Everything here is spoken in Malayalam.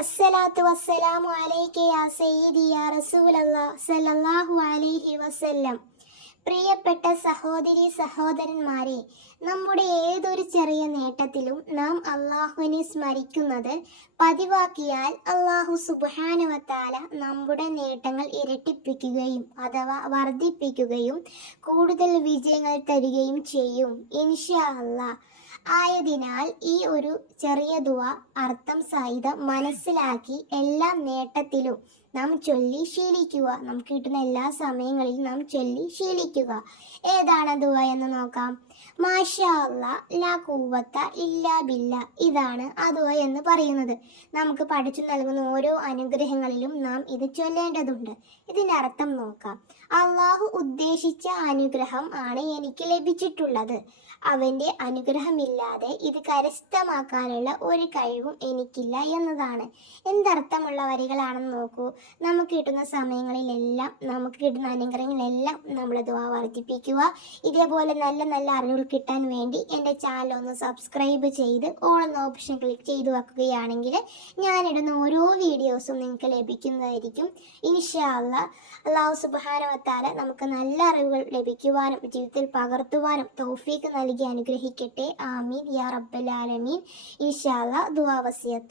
അസ്സലാത്തു വസ്സലാമു അലൈക യാ സയ്യിദി യാ റസൂലല്ലാഹ് സല്ലല്ലാഹു അലൈഹി വസല്ലം. പ്രിയപ്പെട്ട സഹോദരി സഹോദരന്മാരെ, നമ്മുടെ ഏതൊരു ചെറിയ നേട്ടത്തിലും നാം അള്ളാഹുവിനെ സ്മരിക്കുന്നത് പതിവാക്കിയാൽ അള്ളാഹു സുബ്ഹാനഹു വ തആല നമ്മുടെ നേട്ടങ്ങൾ ഇരട്ടിപ്പിക്കുകയും അഥവാ വർദ്ധിപ്പിക്കുകയും കൂടുതൽ വിജയങ്ങൾ തരികയും ചെയ്യും ഇൻഷാ അല്ലാഹ്. ആയതിനാൽ ഈ ഒരു ചെറിയ ദുആ അർത്ഥം സഹിതം മനസ്സിലാക്കി എല്ലാ നേട്ടത്തിലും നാം ചൊല്ലി ശീലിക്കുക. നമുക്ക് കിട്ടുന്ന എല്ലാ സമയങ്ങളിലും നാം ചൊല്ലി ശീലിക്കുക. ഏതാണ് ദുആ എന്ന് നോക്കാം. മാഷാ അല്ലാ ലാ ഖുവത ഇല്ലാ ബില്ലാ, ഇതാണ് ആ ദുആ എന്ന് പറയുന്നത്. നമുക്ക് പഠിച്ചു നൽകുന്ന ഓരോ അനുഗ്രഹങ്ങളിലും നാം ഇത് ചൊല്ലേണ്ടതുണ്ട്. ഇതിൻ്റെ അർത്ഥം നോക്കാം. അള്ളാഹു ഉദ്ദേശിച്ച അനുഗ്രഹം ആണ് എനിക്ക് ലഭിച്ചിട്ടുള്ളത്. അവൻ്റെ അനുഗ്രഹമില്ലാതെ ഇത് കരസ്ഥമാക്കാനുള്ള ഒരു കഴിവും എനിക്കില്ല എന്നതാണ്. എന്തർത്ഥമുള്ള വരികളാണെന്ന് നോക്കൂ. നമുക്ക് കിട്ടുന്ന സമയങ്ങളിലെല്ലാം, നമുക്ക് കിട്ടുന്ന അനുഗ്രഹങ്ങളെല്ലാം നമ്മൾ ദുആ വർദ്ധിപ്പിക്കുക. ഇതേപോലെ നല്ല നല്ല അറിവുകൾ കിട്ടാൻ വേണ്ടി എൻ്റെ ചാനൽ ഒന്ന് സബ്സ്ക്രൈബ് ചെയ്ത് ഓൾ എന്ന ഓപ്ഷൻ ക്ലിക്ക് ചെയ്ത് വെക്കുകയാണെങ്കിൽ ഞാനിടുന്ന ഓരോ വീഡിയോസും നിങ്ങൾക്ക് ലഭിക്കുന്നതായിരിക്കും ഇൻഷാ അല്ലാഹ്. അല്ലാഹു സുബ്ഹാനഹു വ തആല നമുക്ക് നല്ല അറിവുകൾ ലഭിക്കുവാനും ജീവിതത്തിൽ പകർത്തുവാനും തൗഫീഖ് നൽകി അനുഗ്രഹിക്കട്ടെ. ആമീൻ യാ റബ്ബൽ ആലമീൻ. ഇൻഷാ അല്ലാഹ്. ദുആ വസിയത്ത്.